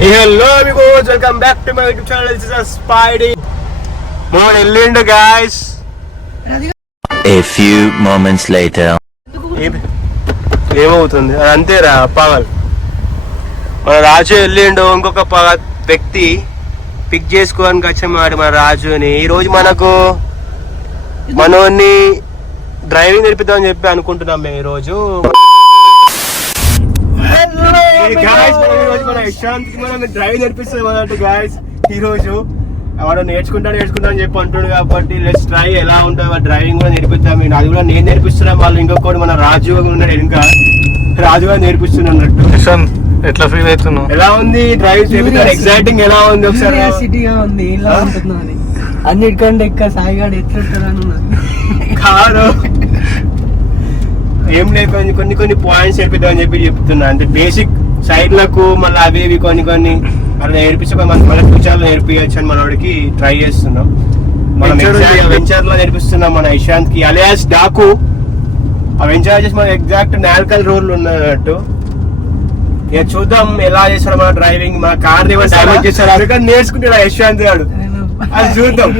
Hello amigos, welcome back to my YouTube channel. This is a Spidey. More Ellindo guys. A few moments later. ఏమవుతుంది అంతేరా పగల్ మన రాజు వెళ్ళిండు ఇంకొక వ్యక్తి pick చేసుకోవడానికి వచ్చామాట మన రాజుని. ఈరోజు మనోని డ్రైవింగ్ నేర్పిద్దామని చెప్పి అనుకుంటున్నాం మేము ఈరోజు. డ్రైవింగ్ నేర్పిస్తాం అన్నట్టు గాయస్. ఈరోజు వాడు నేర్చుకుంటా అని చెప్పి అంటుండు కాబట్టి లెట్స్ ట్రై ఎలా ఉంటుంది డ్రైవింగ్ కూడా నేర్పిద్దాం. అది కూడా నేను నేర్పిస్తున్నాను. వాళ్ళు ఇంకొకటి మన రాజు ఉన్నాడు ఇంకా, రాజు కూడా నేర్పిస్తున్నట్టు. ఎట్లా ఫీల్ అవుతున్నావు? ఎలా ఉంది డ్రైవ్ చేపిస్తాను? ఎగ్జైటింగ్ ఎలా ఉంది? ఒకసారి అన్నిటికంటే ఎక్కువ సాయిగాడు ఎట్లుంటారు కాదు ఏం లేదు, కొన్ని పాయింట్స్ నేర్పిద్దామని చెప్పి చెప్తున్నా. అంటే బేసిక్ సైడ్లకు మళ్ళీ అవి ఇవి కొన్ని అలా నేర్పించక మన ఫ్యూచర్ లో నేర్పించచ్చు అని మనోడికి ట్రై చేస్తున్నాం. మనం వెంచర్ లో నేర్పిస్తున్నాం మన ఇషాంత్ కి అలియాస్ డాకు. ఆ వెంచర్ వచ్చేసి మన ఎగ్జాక్ట్ నాల్కల్ రోడ్ ఉన్నట్టు. ఇక చూద్దాం ఎలా చేస్తాడు మన డ్రైవింగ్. మన కార్ డ్యామేజ్ చేస్తాడు అందుకని నేర్చుకుంటాడు యశ్వంత్ గారు. అది చూద్దాం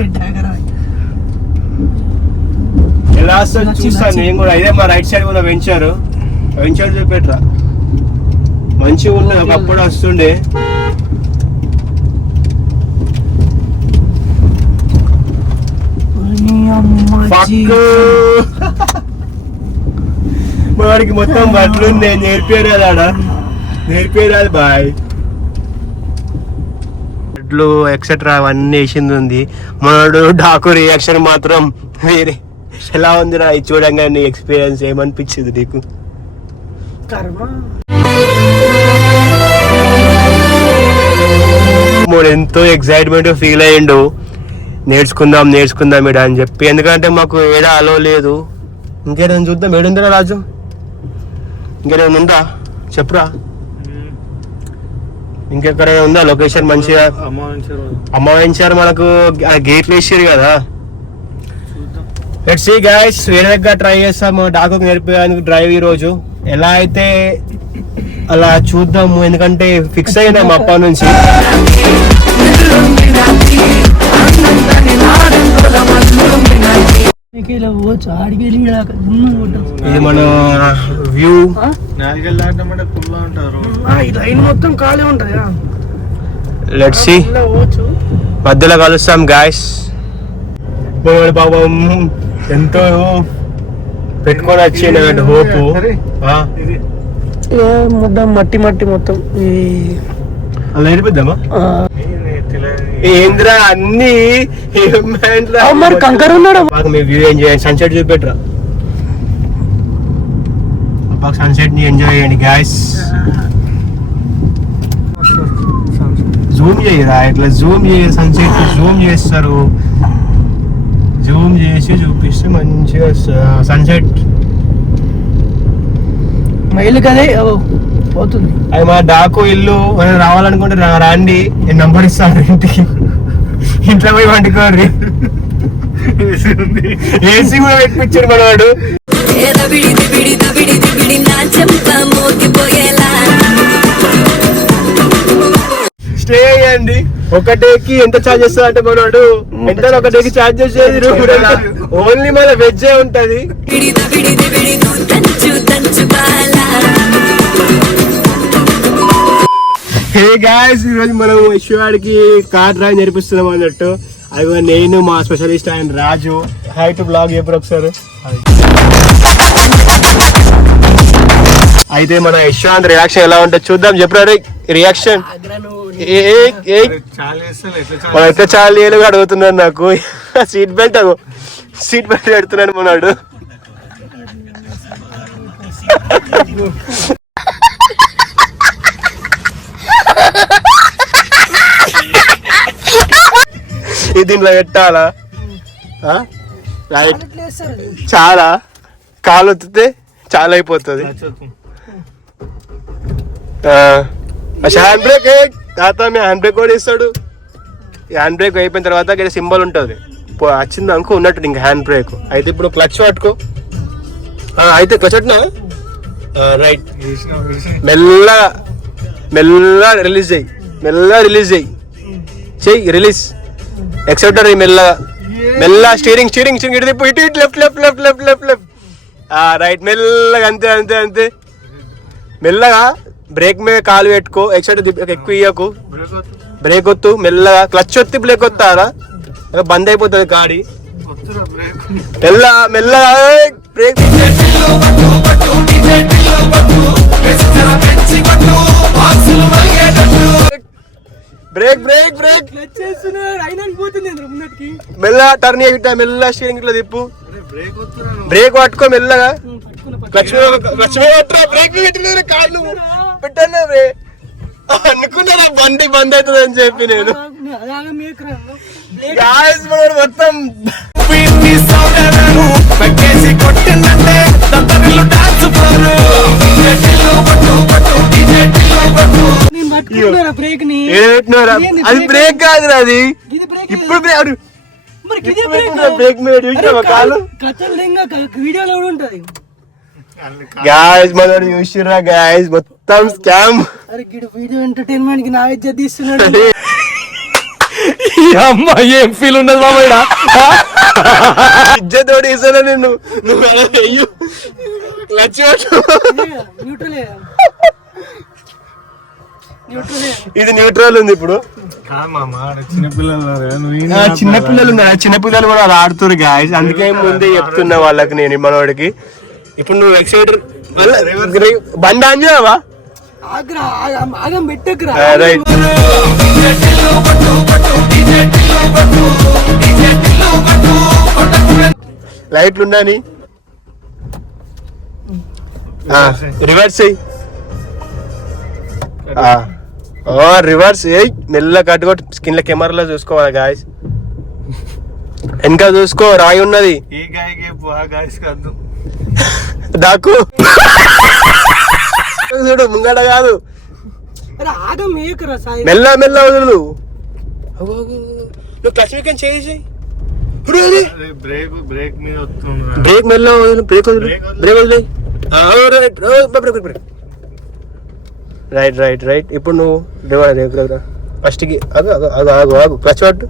ఎలా వస్తుంది చూస్తాను నేను కూడా. ఇదే మా రైట్ సైడ్ ఉన్న వెంచర్ చూపెట్రా, మంచిగా ఉన్నది. ఒకప్పుడు వస్తుండే. వాడికి మొత్తం బట్టలు ఉన్నాయి, నేర్పేరాదు బాయ్. బట్టలు ఎక్సెట్రా అవన్నీ వేసింది ఉంది. మనోడు డాకు రియాక్షన్ మాత్రం వేరే. ఎలా ఉందిరా ఇది చూడంగా? నీ ఎక్స్పీరియన్స్ ఏమనిపించింది నీకు? ఎంతో ఎక్సైట్మెంట్ ఫీల్ అయ్యిండు. నేర్చుకుందాం ఇడా అని చెప్పి. ఎందుకంటే మాకు ఏడా అలో లేదు. ఇంకేదైనా చూద్దాం. ఏడుందిరా రాజు? ఇంకేదైనా ఉందా చెప్పురా? ఇంకెక్కడైనా ఉందా లొకేషన్ మంచిగా? అమ్మ వెంచారు మనకు గేట్లు వేసారు కదా. లెట్స్ సీ గైస్, వేరే దగ్గర ట్రై చేస్తాము డాకు నేర్పేందుకు డ్రైవ్. ఈ రోజు ఎలా అయితే అలా చూద్దాము. ఎందుకంటే ఫిక్స్ అయినాం అప్ప నుంచి. ఇది మన వ్యూ. మొత్తం ఖాళీ ఉంటుంది. లెట్స్ సీ, మధ్యలో కలుస్తాం గాయస్. పాపం ఎంతో పెట్టుకొని వచ్చిండు హోపు. మొత్తం మట్టి మొత్తం అలా నేర్పిద్దామా? ఏంద్రా అన్ని కంకర ఉన్నాడు. మీ వ్యూ ఎంజాయ్, సన్సెట్ చూపెట్రా. సన్సెట్ ని ఎంజాయ్ చేయండి గాయస్. జూమ్ చేయరా, ఇట్లా జూమ్ చేయ సన్సెట్ జూమ్ చేస్తారు. జూమ్ చేసి చూపిస్తే మంచిగా సన్సెట్ మైలు కదే పోతుంది. అది మా డాకు ఇల్లు రావాలనుకుంటే రాండి, నేను నంబర్ ఇస్తాను ఇంటికి. ఇంట్లో పోయి వండుకోర్రి. ఏసీ కూడా పెట్టించాడు మనవాడు. స్టే అయ్యండి. ఒక డేకి ఎంత ఛార్జ్ చేస్తా అంటే మనవాడు ఎంత ఒక డేకి ఛార్జ్ చేసేది ఓన్లీ మన వెజ్ ఉంటది. హే గాయ్స్, ఈరోజు మనం యశ్వాడికి కార్ డ్రైవ్ నేర్పిస్తున్నాం అన్నట్టు. అది నేను మా స్పెషలిస్ట్ ఆయన రాజు. హై టు బ్లాగ్ ఎప్పుడు ఒకసారి. అయితే మన యశ్వాంత్ రియాక్షన్ ఎలా ఉంటుంది చూద్దాం. చెప్పరా రియాక్షన్? మనం ఎట్లా చాలా ఏళ్ళుగా అడుగుతున్నాను. నాకు సీట్ బెల్ట్ పెడుతున్నాను మనవాడు. దీంట్లో పెట్టాలా? చాలా కాలు వత్తితే చాలా అయిపోతుంది. హ్యాండ్ బ్రేక్ తాత మీ హ్యాండ్ బ్రేక్ కూడా ఇస్తాడు. హ్యాండ్ బ్రేక్ అయిపోయిన తర్వాత సింబల్ ఉంటుంది, వచ్చింది అనుకో ఉన్నట్టు ఇంకా హ్యాండ్ బ్రేక్. అయితే ఇప్పుడు క్లచ్ పట్టుకో. అయితే క్లచ్ పట్టినా రైట్, మెల్లగా రిలీజ్ అయ్యి మెల్లగా రిలీజ్ చెయ్యి రిలీజ్ ఎక్సెప్టర్ మెల్లగా స్టీరింగ్ ఇటు తిప్పు ఇటు లెఫ్ట్ రైట్ మెల్లగా అంతే మెల్లగా బ్రేక్ మీద కాలు పెట్టుకో ఎక్సెప్టర్ ఎక్కువ ఇయ్యకు బ్రేక్ వత్తు మెల్లగా క్లచ్ వత్తి బ్రేక్ వస్తారా బంద్ అయిపోతుంది గాడి మెల్లగా బ్రేక్ మెల్ల టర్న్ అయ్యి మెల్ల స్టీరింగ్ ఇట్లా తిప్పు బ్రేక్ పట్టుకో మెల్లగా క్లచ్ బ్రేక్ పెట్టలేదు కాళ్ళు పెట్టాను అనుకున్నా బండి బంద్ అవుతుంది అని చెప్పి నేను మొత్తం అది బ్రేక్ కాదు అది ఇప్పుడు బ్రేక్ గాయస్ మనోడు చూసిర్రా గాయస్ మొత్తం స్కామ్ వీడియో ఎంటర్టైన్మెంట్ కి నా ఇజ్జత్ తీస్తున్నాడు అమ్మ ఏం ఫీల్ ఉండదు మామయ్య ఇజ్జత్ తోటి ఇస్తాను నిన్ను నువ్వు ఇది న్యూట్రల్ ఉంది ఇప్పుడు చిన్నపిల్లలు కూడా అలా ఆడుతున్నారు గాయస్ అందుకే ముందే చెప్తున్నా వాళ్ళకి నేను మనవాడికి ఇప్పుడు నువ్వు ఎక్సైటర్ బండి ఆన్ చేయవా రైట్ లైట్లు ఉన్నాని రివర్స్ రివర్స్ మెల్ల కట్టుకోటి స్కిన్ లో కెమెరాలో చూసుకోవాలి గాయస్ వెనక చూసుకో రాయి ఉన్నది దాకు చూడు ముంగడ కాదు మెల్ల వదులు నువ్వు క్లచ్ వీకెండ్ చేసి బ్రేక్ మెల్ల వదులు బ్రేక్ వదిలే రైట్ ఇప్పుడు నువ్వు ఫస్ట్ కి ఆగు క్లచ్ పట్టు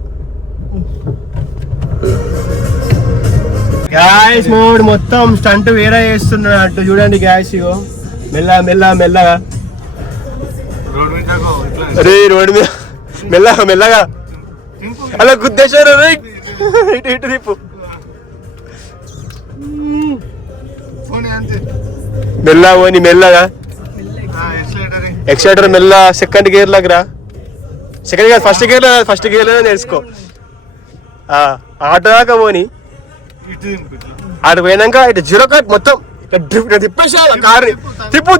గ్యాస్ మోడ్ మొత్తం స్టంట్ వేరే చేస్తున్నట్టు చూడండి గ్యాస్ ఇగో మెల్లగా అరే రోడ్ మీద మెల్లగా అలా గుద్దేశారు ఇటు తిప్పు మెల్లగా ఎక్సైటర్ మెల్ల సెకండ్ గేర్ లాగా సెకండ్ గేర్ ఫస్ట్ గేర్ నేర్చుకో ఆటో దాకా పోని ఆడు పోయినాక ఇటు జీరో కట్ మొత్తం తిప్పేసా కారు తిప్పు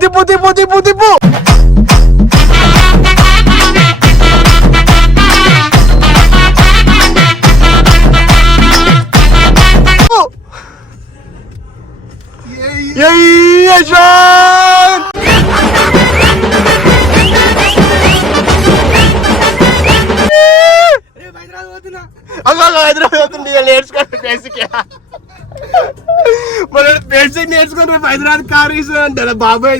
హైదరాబాద్ నేర్చుకోండి నేర్చుకుంటే హైదరాబాద్ కారు అంటారా బాబాయ్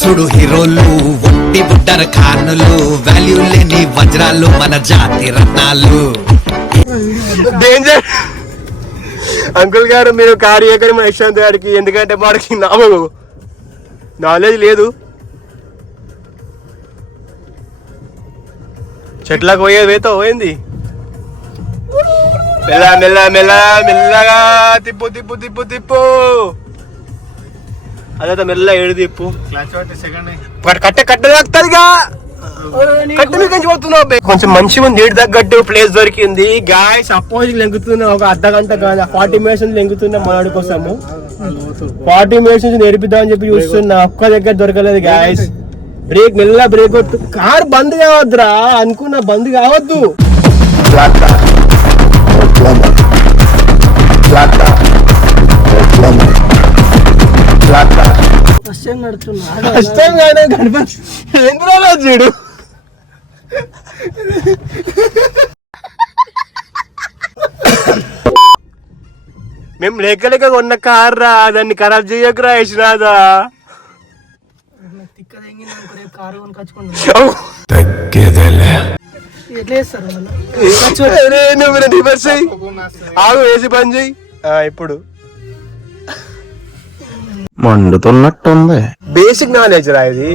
సుడు హీరోలు ఒట్టి బుట్టర ఖానులు వాల్యూ లేని వజ్రాలు మన జాతి రత్నాలు డేంజర్ అంకుల్ గారు మీరు కారు ఎక్కడి మా యశ్వంత్ గారికి ఎందుకంటే వాడికి నాలెడ్జ్ లేదు చెట్లకు పోయేది వేతో పోయింది మెల్లగా తిప్పు అదే మెల్ల ఏడు తిప్పు కట్టదాగుతుందిగా కొంచెం మంచిగా నీటి తగ్గట్టు ప్లేస్ దొరికింది గాయస్ అపోజిట్ లెంగుతున్నా ఒక అర్ధ గంట 40 మినిట్స్ లెంగుతున్నా మనవాడి కోసము 40 మినిట్స్ నేర్పిద్దామని చెప్పి చూస్తున్నా ఒక్క దగ్గర దొరకలేదు గాయస్ మెల్ల బ్రేక్ కార్ బంద్ కావద్దురా అనుకున్నా బంద్ కావద్దు కష్టంగానే గణపతి ఎందులో చూడు మేము లేక కొన్న కార్ రా దాన్ని ఖరాబ్ చేయకురా యశ్రాదా కారు కొనుకొచ్చుకుంటారు. ఎట్లా చేస్తారు వాళ్ళు? రివర్స్ ఆగు, వేసి పని చెయ్యి. ఇప్పుడు మండుతున్నట్టుంది. బేసిక్ నాలెడ్జ్ రా ఇది,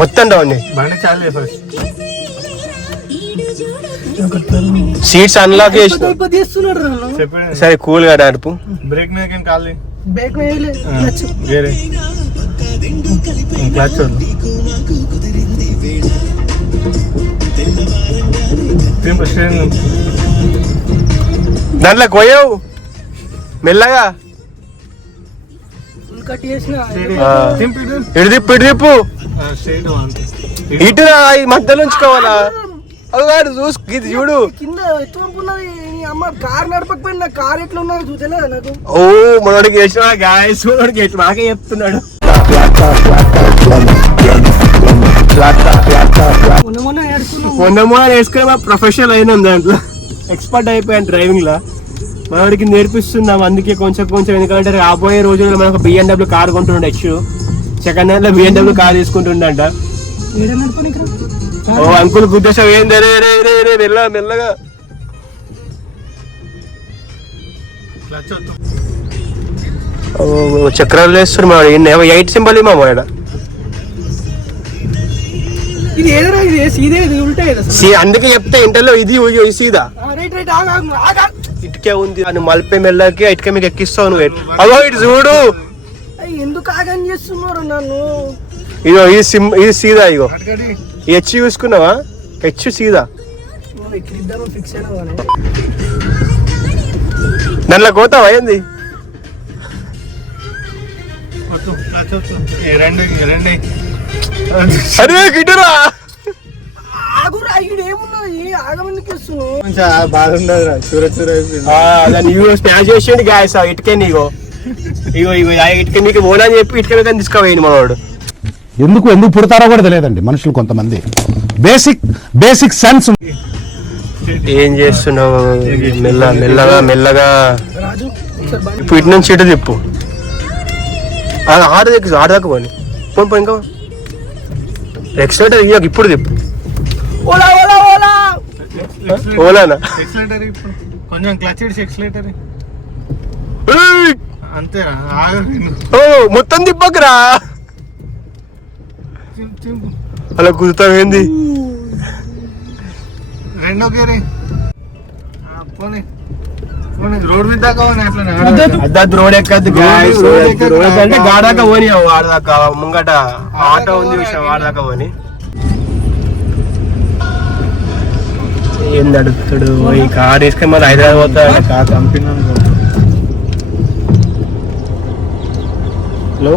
మొత్తం డౌన్ సీట్స్ అన్లాక్ చేసి చేస్తున్నాడు రా. సరే కూల్ గా నడుపు. బ్రేక్ మీద కాలి బ్రేక్ వేయలే, క్లచ్. వేరే క్లచ్ దాంట్లో కొయ్యవు మెల్లగా. ఫుల్ కట్ చేసిన ఇటు తిప్పు, ఇటు తిప్పు, ఇటు ఈ మధ్యలో ఉంచుకోవాలా? అది చూసు, ఇది చూడు. కింద ఎత్తుకున్నది. అమ్మ కార్ నడపకపోయినా కార్ ఎట్లా ఉన్నది చూసేలేదా నాకు? ఓ మనోడికి వేసిన గాయస్, మనోడికి వేసిన మాకే చెప్తున్నాడు. మొన్న వేసుకుని మా ప్రొఫెషనల్ అయినాం, దాంట్లో ఎక్స్పర్ట్ అయిపోయాను డ్రైవింగ్ లో. మనోడికి నేర్పిస్తున్నాం అందుకే కొంచెం కొంచెం. ఎందుకంటే రాబోయే రోజుల్లో మనకు BMW కార్ కొంటుండొచ్చు. సెకండ్ హ్యాండ్ లో BMW కార్ తీసుకుంటుండంట. ఓ అంకుల్ గుద్దేశం ఏంది? రే రే రే రే మెల్లగా మెల్లగా. చక్రాలు వేస్తారు మా 8 సింబల్ మా వాడ. ఇది ఏదైనా ఇది సీదే, ఇది ఉల్టా కదా. అందుకే చెప్తే ఇంటర్లో ఇది సీదా రైట్ రైట్ ఆగా. ఇటుకే ఉంది అని మలిపే మెల్లకి ఇటుకే మీకు ఎక్కిస్తావు నువ్వు. అగో ఇటు చూడు, ఎందుకు ఆగం చేస్తున్నారు నన్ను? ఇగో ఇది సీదా. ఇగో హెచ్ చూసుకున్నావా? హెచ్ సీదా. ఫిక్స్ అయినా దాంట్లో కోతావా ఏంది? అరే గిటరా ఆగురా, ఇది ఏమున్నది? ఆగమందుకు ఇస్తున్నావు? బాధ ఉండదురా, చూర చూర దాన్ని స్మాష్ చేసేయండి గాయస్. ఇటుకే ఇగో ఇగో ఇగో ఇటుక మీకు ఓనా అని చెప్పి ఇటుక మీద తీసుకోవేయండి మనవాడు. ఎందుకు పుడతారో కూడా తెలియదండి మనుషులు కొంతమంది. Basic sense. ఏం చేస్తున్నావు? మెల్లగా మెల్లగా. రాజు ఒకసారి బండి ఇప్పుడు ఇటు నుంచి ఇటు తిప్పు. ఆడదాకా పోని పోని ఇంకా ఎక్సలేటర్ ఇవ్వక ఇప్పుడు తిప్పు. ఓలా ఓలా ఓలా ఓలానా? ఎక్సలేటర్ ఇప్పుడు కొంచెం క్లచ్ ఇడిచి ఎక్సలేటర్ అంతేరా. మొత్తం తిప్పకరా, అలా కుదుతావేంది? రెండో గేరే పోనీ పోనీ. రోడ్ మీద దాకా అద్దా రోడ్ ఎక్కద్దు అంటే గాడాక పోని. ఆడదాకా ముంగట ఆటో ఉంది విషయం, ఆడదాకా పోని. ఏంది అడుగుతాడు? ఈ కార్ వేసుకొని మళ్ళీ హైదరాబాద్ పోతాడు. కార్ పంపినాను. హలో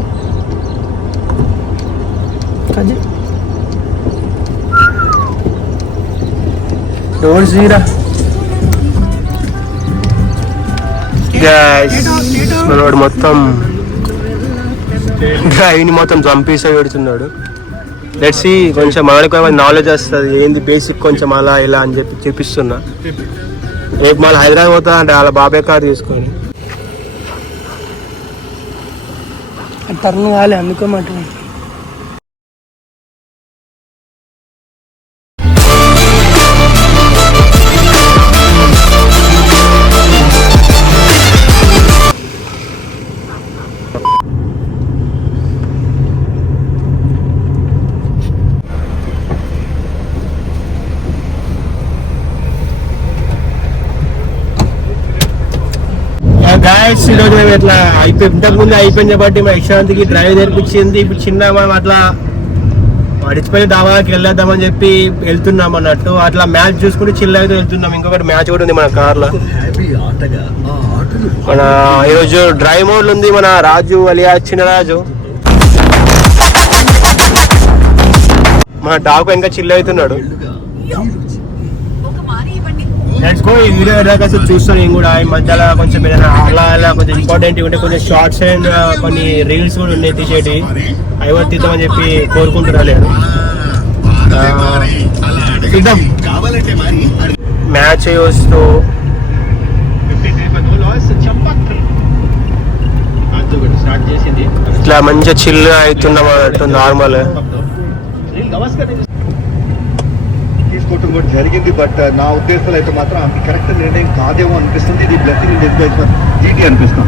ఎవరు జీరా మనోడు మొత్తం డ్రైవింగ్ మొత్తం చంపేసా పెడుతున్నాడు. లెట్స్ సీ, కొంచెం మనకి నాలెడ్జ్ వస్తుంది ఏంది బేసిక్ కొంచెం అలా ఇలా అని చెప్పి చూపిస్తున్నా. రేపు మళ్ళీ హైదరాబాద్ పోతా అంటే వాళ్ళ బాబాయ్ కార్ తీసుకొని. టర్న్ కాలే అందుకోమాట. గాయస్ ఈరోజు మేము ఇట్లా ఇంతకు ముందు అయిపోయింది కాబట్టి మా యశ్వంత్కి డ్రైవ్ నేర్పించింది. ఇప్పుడు చిన్న మనం అట్లా అడిచిపోయి దాబాకి వెళ్ళేద్దామని చెప్పి వెళ్తున్నాం అన్నట్టు. అట్లా మ్యాచ్ చూసుకుంటూ చిల్ అయితే వెళ్తున్నాం. ఇంకొకటి మ్యాచ్ కూడా ఉంది మన కార్లో. మన ఈరోజు డ్రైవ్ మోడ్ ఉంది మన రాజు అలియా చిన్నరాజు. మన డాకు ఇంకా చిల్ అవుతున్నాడు. Let's go. ఈ వీడియో ఎలాగ చూస్తాను నేను కూడా. ఈ మధ్యలో కొంచెం ఏదైనా అలా అలా కొంచెం ఇంపార్టెంట్ ఉంటే కొంచెం షార్ట్స్ అండ్ కొన్ని రీల్స్ కూడా ఉన్నాయి తీసేటి. అవి కూడా తీద్దామని చెప్పి కోరుకుంటున్నా లేదు. చూద్దాం. మ్యాచ్ వస్తూ ఇట్లా మంచిగా చిల్ అవుతున్నాం అన్నట్టు నార్మల్. తీసుకోవటం కూడా జరిగింది. బట్ నా ఉద్దేశంలో అయితే మాత్రం అంత కరెక్ట్ నిర్ణయం కాదేమో అనిపిస్తుంది. ఇది బ్లెస్సింగ్ డిస్గైజ్ ఫర్ జీటీ అనిపిస్తాం.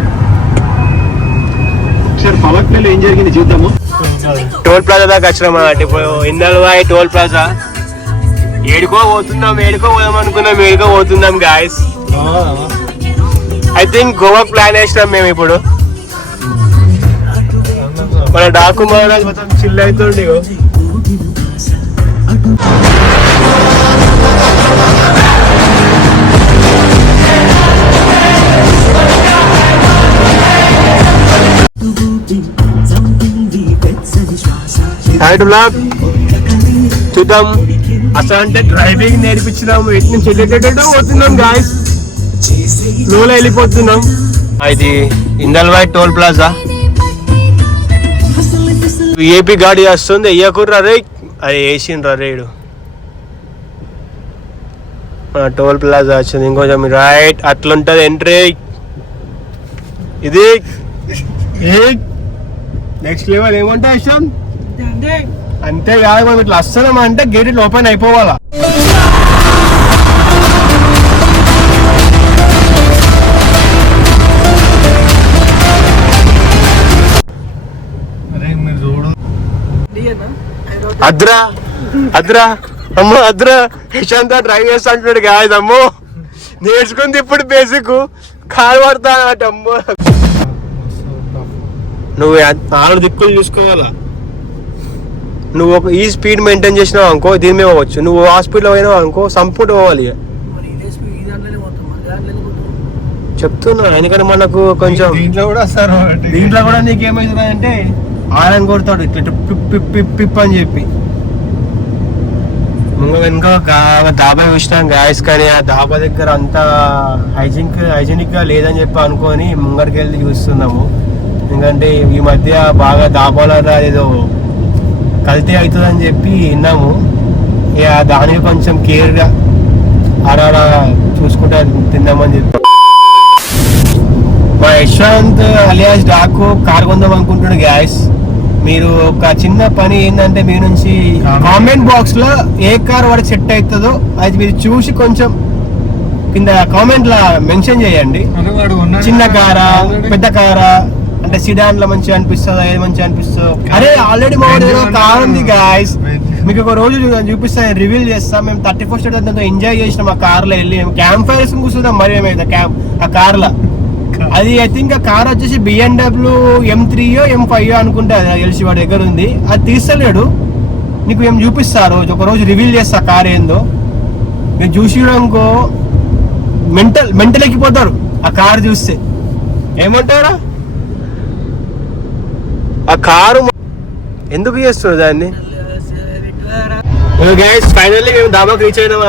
ఒకసారి పవర్ ప్లేలో ఏం జరిగింది చూద్దాము. టోల్ ప్లాజా దాకా వచ్చినాం అన్నట్టు. ఇప్పుడు ఇందల్వాయి టోల్ ప్లాజా. ఏడుకో పోతున్నాం అనుకున్నాం, ఏడుకో పోతున్నాం guys. I think Goa plan వేసినాం మేము. ఇప్పుడు మన డాకు మహారాజ్ మొత్తం చిల్ అవుతుండే. చూద్దాం అసలు అంటే డ్రైవింగ్ నేర్పించినాము, ఎటు నుంచి వెళ్ళేటట్టు పోతున్నాం గాయస్, స్లోలో వెళ్ళిపోతున్నాం. ఇది ఇందల్వాయి టోల్ ప్లాజా. ఏపీ గాడి వస్తుంది, ఎయ్యకుర్రా రే. అది వేసిండ్రా రేడు. టోల్ ప్లాజా వచ్చింది, ఇంకొంచెం రైట్ అట్లుంటది ఎంట్రీ. ఇది నెక్స్ట్ లెవెల్. ఏమంటా ఇష్టం అంతేకాదు, మనం ఇట్లా వస్తున్నాం అంటే గేట్ ఇట్లా ఓపెన్ అయిపోవాలా. అద్రా అమ్మో అద్రా యశాంత డ్రైవ్ చేస్తా అంటున్నాడు గాయస్. అమ్మో నేర్చుకుంది ఇప్పుడు బేసిక్ కాలు పడతా అమ్మో. నువ్వు 4 దిక్కులు చూసుకోవాలా. నువ్వు ఒక ఈ స్పీడ్ మెయింటైన్ చేసినావు అనుకో దీని మీద పోవచ్చు. నువ్వు ఆ స్పీడ్లో పోయినావు అనుకో సంపూర్ణ పోవాలి. చెప్తున్నా, ఎందుకంటే మనకు కొంచెం దీంట్లో కూడా నీకు ఏమవుతుంది అంటే ఆరని కొడతాడు ఇట్లా పిప్ అని చెప్పి. ఇంకో డాబా చూసినాం గాయస్, కానీ ఆ డాబా దగ్గర అంతా హైజీనిక్ గా లేదని చెప్పి అనుకొని ముంగడికి వెళ్ళి చూస్తున్నాము. ఎందుకంటే ఈ మధ్య బాగా డాబాలో ఏదో కల్తీ అవుతుందని చెప్పి విన్నాము. ఇక దానికి కొంచెం కేర్గా అలా చూసుకుంటా తిందామని చెప్పి. మా యశ్వంత్ అలియాస్ డాకు కార్ కొందాం అనుకుంటున్నాడు గ్యాస్. మీరు ఒక చిన్న పని ఏంటంటే మీ నుంచి కామెంట్ బాక్స్ లో ఏ కార్ వాడికి సెట్ అవుతుందో అది మీరు చూసి కొంచెం కింద కామెంట్ లా మెన్షన్ చేయండి. చిన్న కారా పెద్ద కారా అంటే సిడాన్ లో మంచిగా అనిపిస్తుందా, ఏది మంచిగా అనిపిస్తుందో. అరే ఆల్రెడీ మా కార్ ఉంది గాయస్, మీకు ఒక రోజు చూపిస్తా, రివీల్ చేస్తాం. మేము 31st ఎంజాయ్ చేసినాం ఆ కార్ లో వెళ్ళి. క్యాంప్ ఫైర్స్ కూర్చున్నాం మరి ఏమైతే ఆ కార్ లో. అది ఐ థింక్ ఆ కార్ వచ్చేసి BMW M3 M5 అనుకుంటే అది తెలిసి వాడి దగ్గర ఉంది. అది తీస్తలేడు, నీకు ఏం చూపిస్తారు ఒక రోజు రివీల్ చేస్తా కార్ ఏందో. మీరు చూసినాకో మెంటల్ ఎక్కిపోతారు ఆ కార్ చూస్తే. ఏమంటారా ఆ కారు ఎందుకు చేస్తున్నారు దాన్ని. ఫైనల్లీ మేము దాబాకు రీచ్ అయినాం.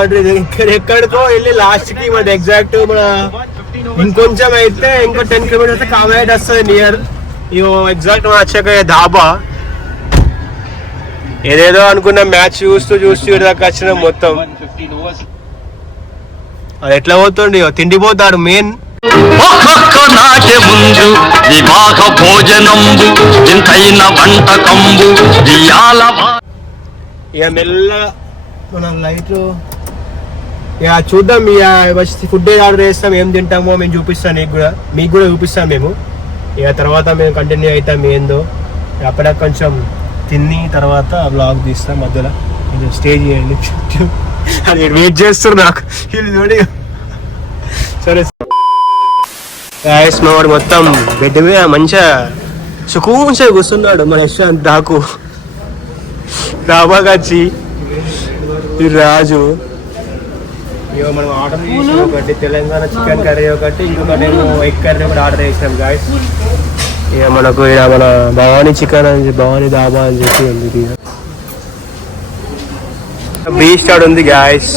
ఎక్కడికో వెళ్ళి లాస్ట్ కి మన ఎగ్జాక్ట్ మన ఇంకొంచెం అయితే ఇంకో 10 కిలోమీటర్స్ అయితే కామేట్ వస్తుంది నియర్. ఎగ్జాక్ట్ మనం వచ్చాక ధాబా. ఏదేదో అనుకున్న మ్యాచ్ చూస్తూ దాకా వచ్చినాం మొత్తం. అది ఎట్లా పోతుండే తిండిపోతాడు మెయిన్. ఒక్కొక్క నాటి ముందు వివాహ భోజనంబు ఇంతైన వంటకంబు ఇక మెల్లగా మనం లైట్లు ఇక చూద్దాం. ఇక ఫుడ్ ఆర్డర్ చేస్తాం, ఏం తింటామో మేము చూపిస్తాం. మీకు కూడా చూపిస్తాం మేము. ఇక తర్వాత మేము కంటిన్యూ అవుతాం ఏందో. అప్పుడ కొంచెం తిని తర్వాత బ్లాగ్ తీస్తాం. మధ్యలో స్టే చేయండి. అది వెయిట్ చేస్తారు నాకు చూడండి. సరే వాడు మొత్తం బెడ్ మీద మంచిగా సుకూన్సే కూర్చున్నాడు మన యశ్వంత్ డాకు. డాబాకి వచ్చి ఈ రాజు ఇక మనం ఆర్డర్ చేసాం ఒకటి తెలంగాణ చికెన్ కర్రీ ఒకటి, ఇంకొకటి ఏమో ఎగ్ కర్రీ ఒకటి ఆర్డర్ చేసాం గాయస్. ఇక మనకు ఇక మన భవానీ చికెన్ అని భవానీ డాబా అని చెప్పి ఉంది. బీచ్ స్టార్ట్ ఉంది గాయస్.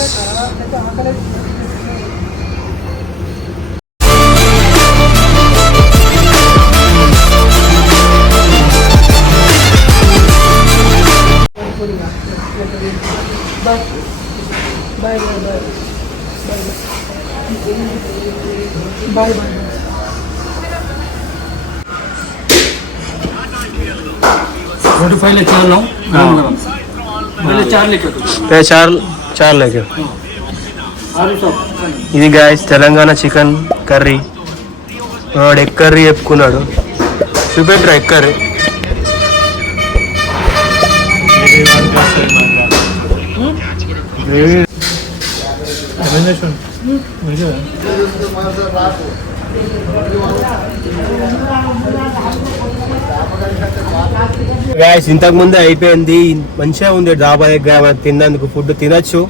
చార్ లేక ఇది గాయస్ తెలంగాణ చికెన్ కర్రీ. వాడు ఎగ్ కర్రీ చెప్పుకున్నాడు. చూపెట్టరా ఎగ్ కర్రీ. గాయస్ ఇంతకు ముందే అయిపోయింది. మంచిగా ఉంది డాబా దగ్గర తిన్నందుకు. ఫుడ్ తినచ్చు,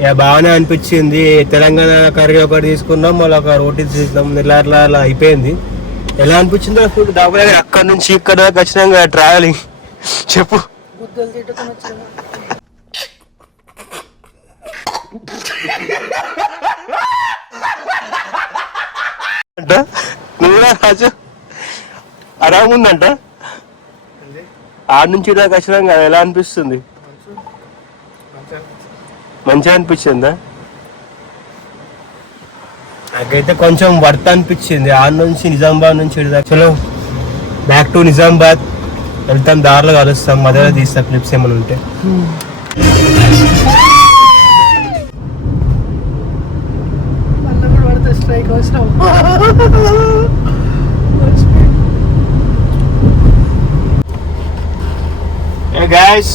ఇక బాగానే అనిపించింది. తెలంగాణ కర్రీ ఒకటి తీసుకున్నాం, మళ్ళీ ఒక రోటీ తీసుకున్నాం. ఇలా అలా అయిపోయింది. ఎలా అనిపించిందో ఫుడ్ డాబా దగ్గర? అక్కడ నుంచి ఇక్కడ దాకా వచ్చినాం కదా ట్రావెలింగ్. చెప్పు. అంట నువ్వు రాజు ఆరామ్ ఉందంట. ఆడ నుంచి దాకా వచ్చినాం కదా, ఎలా అనిపిస్తుంది? మంచిగా అనిపించిందా? నాకైతే కొంచెం వర్త్ అనిపించింది. ఆడ నుంచి నిజామాబాద్ నుంచి చలో బ్యాక్ టు నిజామాబాద్ వెళ్తాం. దారిలో కలుస్తాం, మధ్యలో తీస్తాం క్లిప్స్ ఏమైనా ఉంటే. గాయస్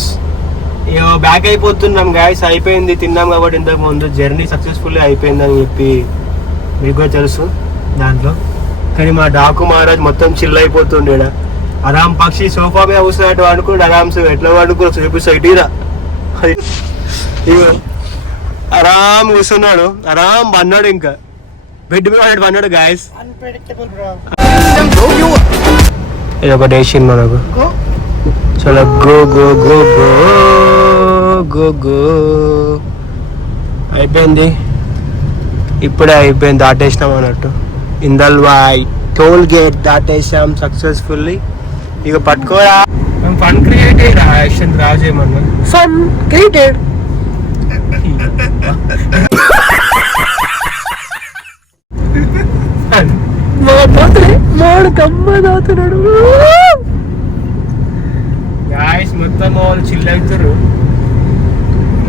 బ్యాక్ అయిపోతున్నాం గాయస్. అయిపోయింది, తిన్నాం కాబట్టి ఇంతకు ముందు. జర్నీ సక్సెస్ఫుల్లీ అయిపోయిందని చెప్పి మీకు కూడా తెలుసు దాంట్లో. కానీ మా డాకు మహారాజ్ మొత్తం చిల్ అయిపోతుండే. ఆరామ్ పక్షి సోఫా మీద కూర్చున్నట్టు అనుకుంటే ఆరామ్స్ ఎట్లా అనుకో చూపిస్తా. ఇటీరా ఆరామ్ కూర్చున్నాడు, ఆరామ్ పన్నాడు. ఇంకా బెడ్ మీద పన్నాడు గాయస్. ఇది ఒకటి వేసింది మనకు. చలో go go go go go go. అయిపోయింది, ఇప్పుడే అయిపోయింది. దాటేసినాం అన్నట్టు. ఇందల్వాయ్ టోల్ గేట్ దాటేసాం సక్సెస్ఫుల్లీ. ఇక పట్టుకోరా. ఫన్ క్రియేటెడ్ రాజేమన్నా ఫన్ క్రియేటెడ్. మొత్తం వాళ్ళు చిల్ అవుతారు.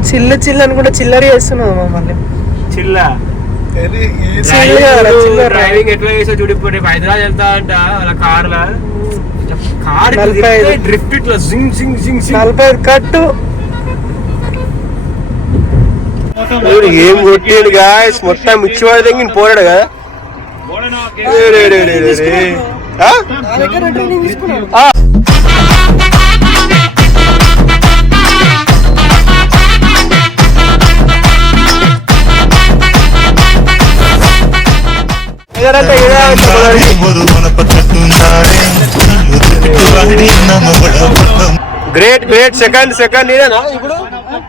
చిల్ల అని కూడా చిల్లర చేస్తున్నావు మమ్మల్ని. డ్రైవింగ్ ఎట్లా చేసా చూడిపోయి. హైదరాబాద్ వెళ్తా అంట అలా కార్లా. డ్రిఫ్ట్ ఇట్లా జింగ్ జింగ్ జింగ్ 45 కట్టు. ఏం కొట్టాడు గాయస్, మొత్తం ఇచ్చివాడి దగ్గర పోరాడు కదా. Great great. సెకండ్ నేనా ఇప్పుడు?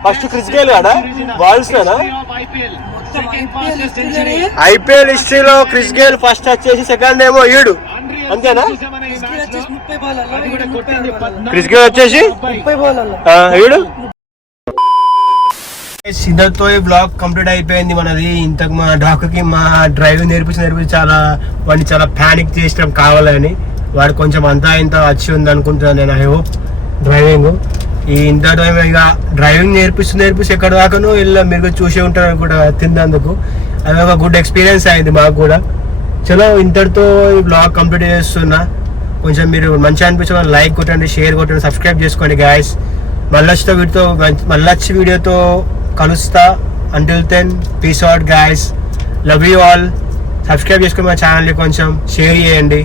ఫస్ట్ క్రిస్ గేల్ కాదా బాల్స్ నేనా? ఐపీఎల్ హిస్టరీలో క్రిస్ గేల్ ఫస్ట్ వచ్చేసి, సెకండ్ ఏమో ఈడు. అంతేనా? క్రిస్ గేల్ వచ్చేసి ఈడు. ఇంతతో ఈ బ్లాగ్ కంప్లీట్ అయిపోయింది మనది. ఇంతకు మా డాక్టర్కి మా డ్రైవింగ్ నేర్పించి చాలా వాడిని చాలా ప్యానిక్ చేసినాం కావాలని. వాడు కొంచెం అంతా ఇంత వచ్చి ఉంది అనుకుంటున్నాను నేను. ఐ హోప్ డ్రైవింగ్ ఈ ఇంత ఇక డ్రైవింగ్ నేర్పిస్తూ ఎక్కడ దాకానో వెళ్ళా. మీరు చూసే ఉంటారు అనుకుంటా తిన్నందుకు. అది ఒక గుడ్ ఎక్స్పీరియన్స్ అయింది మాకు కూడా. చలో ఇంతటితో ఈ బ్లాగ్ కంప్లీట్ చేస్తున్నా. కొంచెం మీరు మంచిగా అనిపించిన లైక్ కొట్టండి, షేర్ కొట్టండి, సబ్స్క్రైబ్ చేసుకోండి గాయస్. మళ్ళీ వీడియోతో కలుస్తా. Until then peace out guys. Love you all. Subscribe చేసుకుని మా ఛానల్ని కొంచెం షేర్ చేయండి.